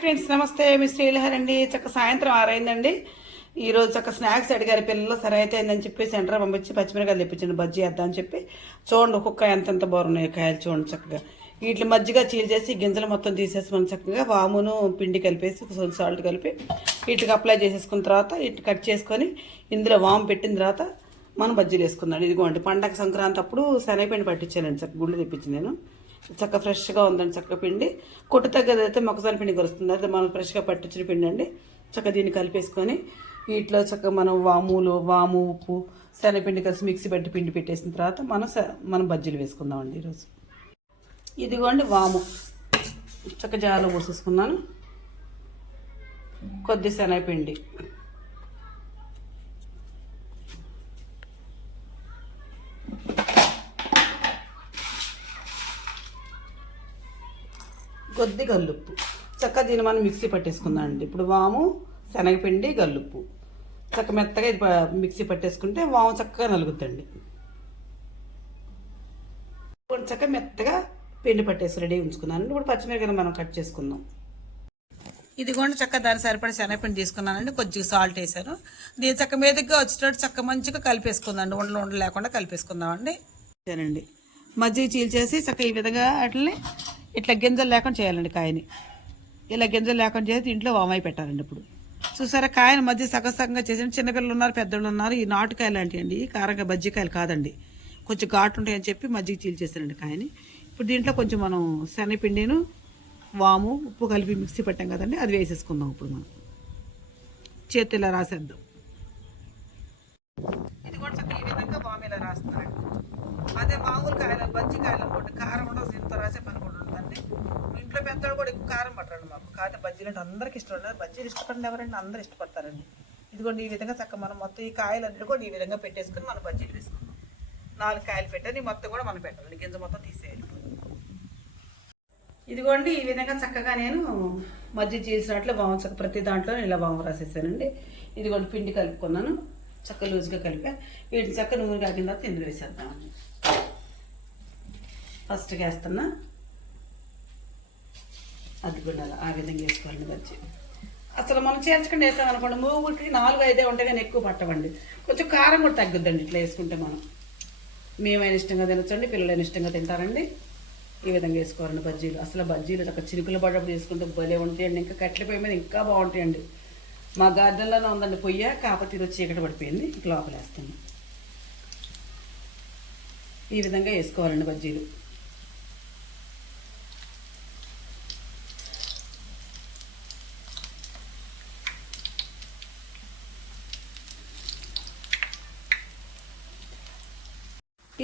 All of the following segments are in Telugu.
ఫ్రెండ్స్ నమస్తే, మీ శ్రీలహరి అండి. చక్క సాయంత్రం 6 అయిందండి. ఈరోజు చక్క స్నాక్స్ అడిగారు పిల్లలు. సరే అయితే అయిందని చెప్పి సెంటర్ పంపించి పచ్చిమిరకాయలు తెప్పించండి బజ్జీ వేద్దాం అని చెప్పి. చూడండి ఒక్కొక్క ఎంతెంత బాగున్నాయి కాయలు చూడండి చక్కగా. వీటి మజ్జిగా చీల్చేసి గింజలు మొత్తం తీసేసి మనం చక్కగా వామును పిండి కలిపేసి కొంచెం సాల్ట్ కలిపి వీటికి అప్లై చేసేసుకున్న తర్వాత వీటిని కట్ చేసుకొని ఇందులో వాము పెట్టిన తర్వాత మనం బజ్జీలు వేసుకుందాం. ఇదిగోండి పండగ సంక్రాంతి అప్పుడు శనగపిండి పట్టించానండి. చక్క గుళ్ళు తెప్పించింది నేను. చక్క ఫ్రెష్గా ఉందండి చక్క పిండి. కొట్టు తగ్గదైతే మొక్కజొన్న పిండి కలుస్తుంది. అయితే మనం ఫ్రెష్గా పట్టించిన పిండి అండి. చక్క దీన్ని కలిపేసుకొని వీటిలో చక్క మనం వాము ఉప్పు శనగపిండి కలిసి మిక్సీ పెట్టి పిండి పెట్టేసిన తర్వాత మనం బజ్జీలు వేసుకుందామండి ఈరోజు. ఇదిగోండి వాము చక్క జాలో పోసేసుకున్నాను. కొద్ది శనగపిండి, కొద్ది గల్లుప్పు. చక్క దీన్ని మనం మిక్సీ పట్టేసుకుందాం అండి. ఇప్పుడు వాము శనగపిండి గల్లుప్పు చక్క మెత్తగా ఇది మిక్సీ పట్టేసుకుంటే వాము చక్కగా నలుగుద్దండి. ఇప్పుడు చక్క మెత్తగా పిండి పట్టేసి రెడీ ఉంచుకున్నాను. ఇప్పుడు పచ్చిమిరపకాయలు మనం కట్ చేసుకుందాం. ఇదిగోండి చక్క దాని సరిపడి శనగపిండి తీసుకున్నానండి. కొద్దిగా సాల్ట్ వేసాను. దీని చక్క మీదగా వచ్చేటట్టు చక్క మంచిగా కలిపేసుకుందండి. ఉండలు లేకుండా కలిపేసుకుందామండి. అండి మజ్జిగ చీల్చేసి చక్క ఈ విధంగా వాటిని ఇట్లా గింజలు లేకుండా చేయాలండి. కాయని ఇలా గింజలు లేకుండా చేసి ఇంట్లో వామై పెట్టాలండి. ఇప్పుడు చూసారా కాయని మధ్య సగంగా చేసి చిన్నపిల్లలు ఉన్నారు, పెద్దలు ఉన్నారు. ఈ నాటుకాయలు లాంటివి అండి, కారంగా బజ్జికాయలు కాదండి, కొంచెం ఘాటు ఉంటాయని చెప్పి మజ్జిగ చీల్చేసానండి కాయని. ఇప్పుడు దీంట్లో కొంచెం మనం శనగపిండిను వాము ఉప్పు కలిపి మిక్సీ పెట్టాం కదండి, అది వేసేసుకుందాం. ఇప్పుడు మనం చేతి ఇలా రాసేద్దాం. ఇది కూడా చక్కగా ఈ విధంగా వాము ఇలా రాస్తున్నారండి. అదే మామూలు కాయలు బజ్జికాయలు అనుకోండి కారం ఉండదు, ఇంత రాసే పని కూడా ఉంటుందండి. ఇంట్లో పెద్దవాళ్ళు కూడా ఎక్కువ కారం పట్టరండి మాకు. కాకపోతే బజ్జీలు అంటే అందరికి ఇష్టం ఉండదు. బజ్జీలు ఇష్టపడిన ఎవరండి, అందరూ ఇష్టపడతారండి. ఇదిగోండి ఈ విధంగా చక్క మనం మొత్తం ఈ కాయలన్నీ కూడా ఈ విధంగా పెట్టేసుకొని మనం బజ్జీలు వేసుకుందాం. 4 కాయలు పెట్టాలి, మొత్తం కూడా మనం పెట్టాలి, గింజ మొత్తం తీసేయాలి. ఇదిగోండి ఈ విధంగా చక్కగా నేను మజ్జిగ చేసినట్లు వాము చక్క ప్రతి దాంట్లో ఇలా వాము రాసేసానండి. ఇదిగోండి పిండి కలుపుకున్నాను, చక్క లూజ్గా కలిపా. వీటిని చక్క నూనె కాగిన తర్వాత ఇందులో వేసేద్దామండి. ఫస్ట్ వేస్తున్నా అది కూడా ఆ విధంగా వేసుకోవాలండి బజ్జీ. అసలు మనం చేర్చకుండా వేసామనుకోండి 3కి 4-5 ఉంటే కానీ ఎక్కువ పట్టవండి. కొంచెం కారం కూడా తగ్గుద్దండి ఇట్లా వేసుకుంటే. మనం మేమైనా ఇష్టంగా తినొచ్చండి, పిల్లలైనా ఇష్టంగా తింటారండి. ఈ విధంగా వేసుకోవాలండి బజ్జీలు. అసలు బజ్జీలు అక్కడ చిరుకులు పడ్డప్పుడు వేసుకుంటే భలే ఉంటాయండి. ఇంకా కట్టెల పొయ్యి మీద ఇంకా బాగుంటాయండి. మా గార్డెన్లోనే ఉందండి పొయ్యి, కాకపోతే ఈరోజు చీకటి పడిపోయింది. ఇక లోపల వేస్తాను. ఈ విధంగా వేసుకోవాలండి బజ్జీలు.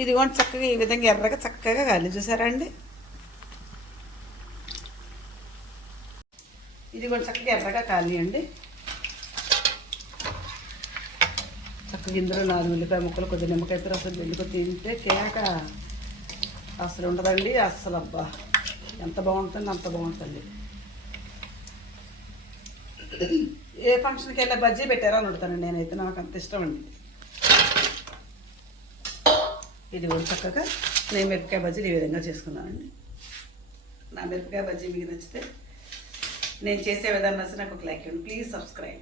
ఇది కూడా చక్కగా ఈ విధంగా ఎర్రగా చక్కగా కాలి చూసారా అండి. ఇది కూడా చక్కగా ఎర్రగా కాలి అండి. చక్కగా ఇందులో 4 ఉల్లిపాయ ముక్కలు, కొద్దిగా నిమ్మకాయ రసం పిండుకో తింటే కేక అసలు ఉండదండి. అసలు అబ్బా ఎంత బాగుంటుంది, అంత బాగుంటుంది. ఏ ఫంక్షన్కి వెళ్ళా బజ్జీ పెట్టారా అని అడుగుతానండి నేనైతే. నాకు అంత ఇష్టం అండి. ఇది కూడా చక్కగా నేను మిరపకాయ బజ్జీలు ఈ విధంగా చేసుకున్నానండి. నా మిరపకాయ బజ్జీ మీకు నచ్చితే, నేను చేసే విధానం నచ్చి నాకు ఒక లైక్ ఇవ్వండి. Please subscribe.